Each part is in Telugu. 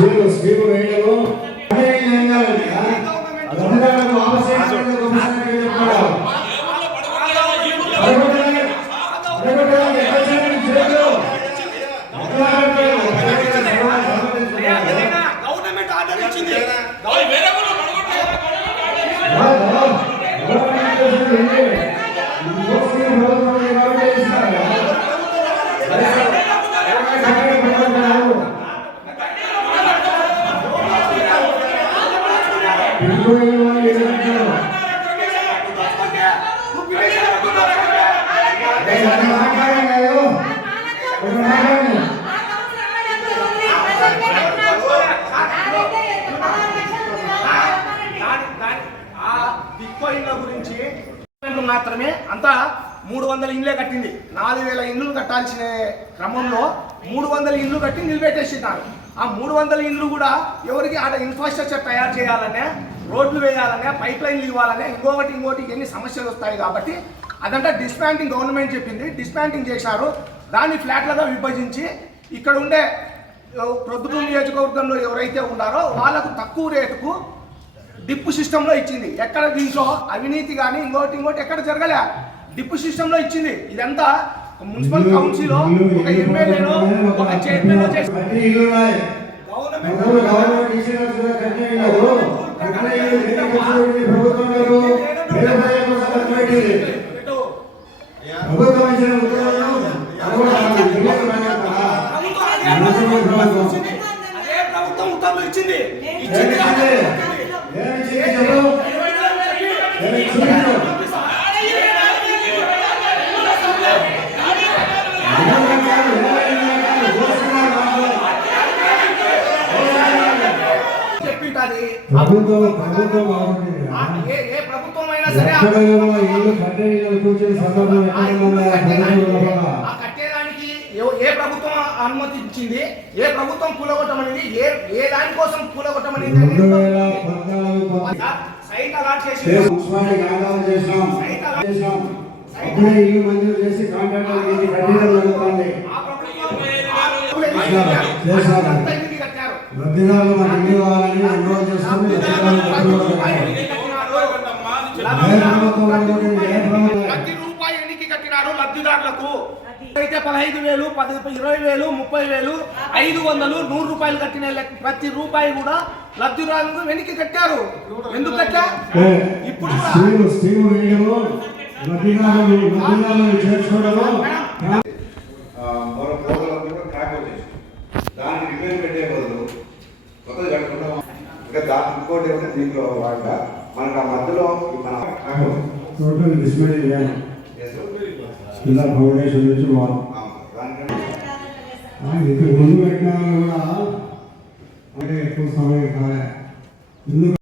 duas mil మాత్రమే అంతా మూడు వందల ఇండ్లే కట్టింది. నాలుగు వేల ఇండ్లు కట్టాల్సిన క్రమంలో మూడు వందల ఇండ్లు కట్టి నిలబెట్టేసినారు. ఆ మూడు వందల ఇండ్లు కూడా ఎవరికి ఆడ ఇన్ఫ్రాస్ట్రక్చర్ తయారు చేయాలనే రోడ్లు వేయాలనే పైప్ లైన్లు ఇవ్వాలనే ఇంకొకటి ఇంకోటి ఎన్ని సమస్యలు వస్తాయి కాబట్టి అదంతా డిస్మాంటింగ్ గవర్నమెంట్ చెప్పింది. డిస్మాంటింగ్ చేశారు. దాన్ని ఫ్లాట్లుగా విభజించి ఇక్కడ ఉండే ప్రొద్దుటూరు నియోజకవర్గంలో ఎవరైతే ఉన్నారో వాళ్ళకు తక్కువ రేటుకు డిప్పు సిస్టంలో ఇచ్చింది. ఎక్కడ దీంట్లో అవినీతి కానీ ఇంకోటి ఇంకోటి ఎక్కడ జరగలే? డిప్పు సిస్టంలో ఇచ్చింది. ఇదంతా మున్సిపల్ కౌన్సిల్ ఒక ఎమ్మెల్యేలో ఒక చైర్మన్ గవర్నమెంట్. ప్రభుత్వం ఇచ్చిన ఉత్తర్వులను ప్రభుత్వం ఉత్తర్వులు ఇచ్చింది ఇచ్చింది కట్టేదానికి ఏ ప్రభుత్వం అనుమతించింది ఏ ప్రభుత్వం కూలగొట్టమనేది ఏ ఏ దానికోసం వేల పద్నాలుగు సైట్ అలాట్ చేసి అప్పుడే ఇల్లు మంజూరు చేసి కాంట్రాక్టర్ ఇది కట్టడం జరుగుతుంది. లబ్ధిదారులు మాకు ఇల్లు కావాలని ప్రతి రూపాయి ఎన్నికి కట్టినారు లబ్ధిదారులకు అయితే పదహైదు వేలు పది ఇరవై వేలు ముప్పై వేలు ఐదు వందలు నూరు రూపాయలు కట్టిన లెక్క- ప్రతి రూపాయి కూడా లబ్ధిదారులకు వెనక్కి కట్టారు. ఎందుకు కట్టా? ఇప్పుడు కట్టుకుంటాం ఇంకా దాని ఇంకోటి ఏమంటే దీంట్లో వాడ మనకు ఆ మధ్యలో మన. టోటల్ డిస్మెంట్ చేయాలి. కింద ఫౌండేషన్ నుంచి ఇంతకు ముందు పెట్టిన కూడా అంటే ఎక్కువ సమయం కాలే. ఎందుకు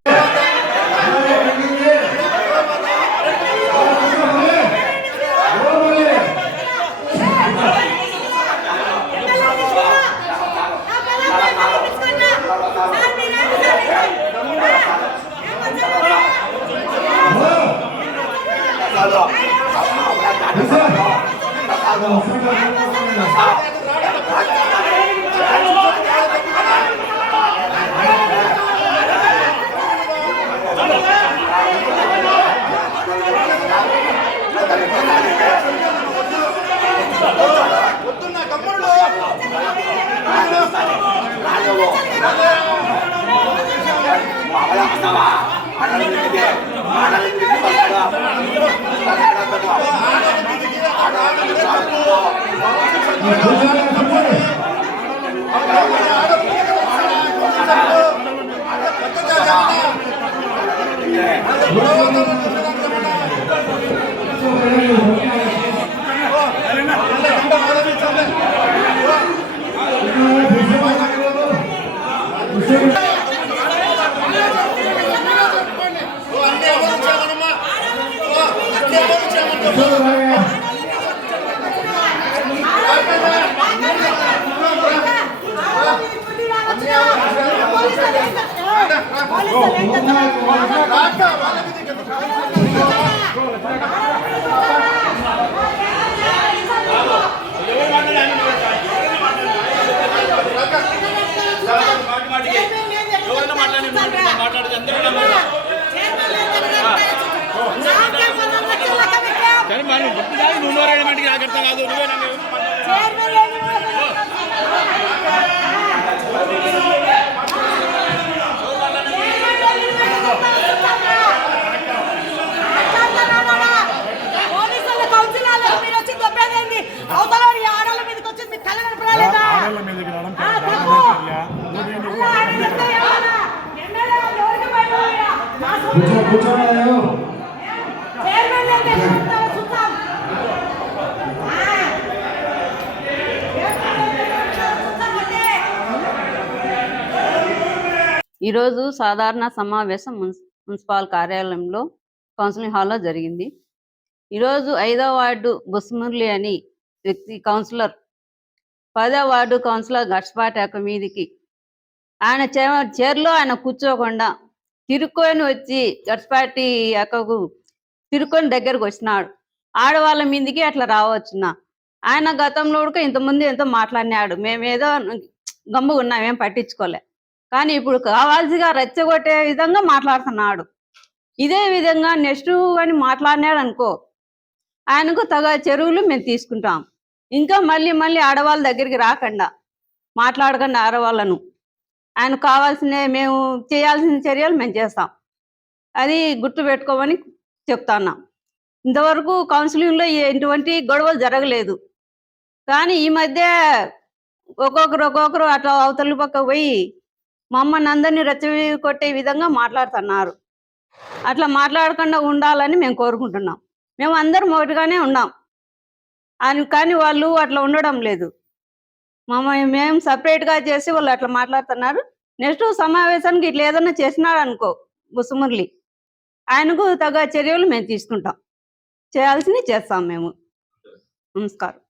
Brother, నన్ను గుర్తుదాయి నువ్వు నోరేళ్ళ మటుకు కాదు నువ్వే నన్ను కూర్చో కూర్చో ఈరోజు సాధారణ సమావేశం మున్సి మున్సిపల్ కార్యాలయంలో కౌన్సిలింగ్ హాల్లో జరిగింది. ఈరోజు ఐదో వార్డు బుస్మురళి అని వ్యక్తి కౌన్సిలర్ పదో వార్డు కౌన్సిలర్ గట్స్పాటి మీదికి ఆయన చే చైర్లో ఆయన కూర్చోకుండా తిరుక్కొని వచ్చి గట్స్పాటి అక్కకు తిరుక్కొని దగ్గరకు వచ్చినాడు. ఆడవాళ్ళ మీదికి అట్లా రావచ్చున్నా ఆయన గతంలో కూడా ఇంతకుముందు ఎంతో మాట్లాడినాడు. మేమేదో గమ్ముగా ఉన్నాం ఏం పట్టించుకోలే. కానీ ఇప్పుడు కావాల్సిగా రెచ్చగొట్టే విధంగా మాట్లాడుతున్నాడు. ఇదే విధంగా నెక్స్ట్ అని మాట్లాడినాడు అనుకో ఆయనకు తగ చెరువులు మేము తీసుకుంటాం. ఇంకా మళ్ళీ మళ్ళీ ఆడవాళ్ళ దగ్గరికి రాకుండా మాట్లాడకుండా ఆడవాళ్ళను. ఆయన కావాల్సిన మేము చేయాల్సిన చర్యలు మేము చేస్తాం. అది గుర్తు పెట్టుకోమని చెప్తున్నాం. ఇంతవరకు కౌన్సిలింగ్లో ఎటువంటి గొడవలు జరగలేదు. కానీ ఈ మధ్య ఒక్కొక్కరు ఒక్కొక్కరు అట్లా అవతల పక్క పోయి మా అమ్మ అందరినీ రెచ్చవి కొట్టే విధంగా మాట్లాడుతున్నారు. అట్లా మాట్లాడకుండా ఉండాలని మేము కోరుకుంటున్నాం. మేము అందరం ఒకటిగానే ఉన్నాం. అని కానీ వాళ్ళు అట్లా ఉండడం లేదు. మమ్మల్ని మేము సపరేట్గా చేసి వాళ్ళు అట్లా మాట్లాడుతున్నారు. నెక్స్ట్ సమావేశానికి ఇట్లా ఏదన్నా చేసినాడు అనుకో బుసుమురళి ఆయనకు తగ్గ చర్యలు మేము తీసుకుంటాం. చేయాల్సినవి చేస్తాం మేము. నమస్కారం.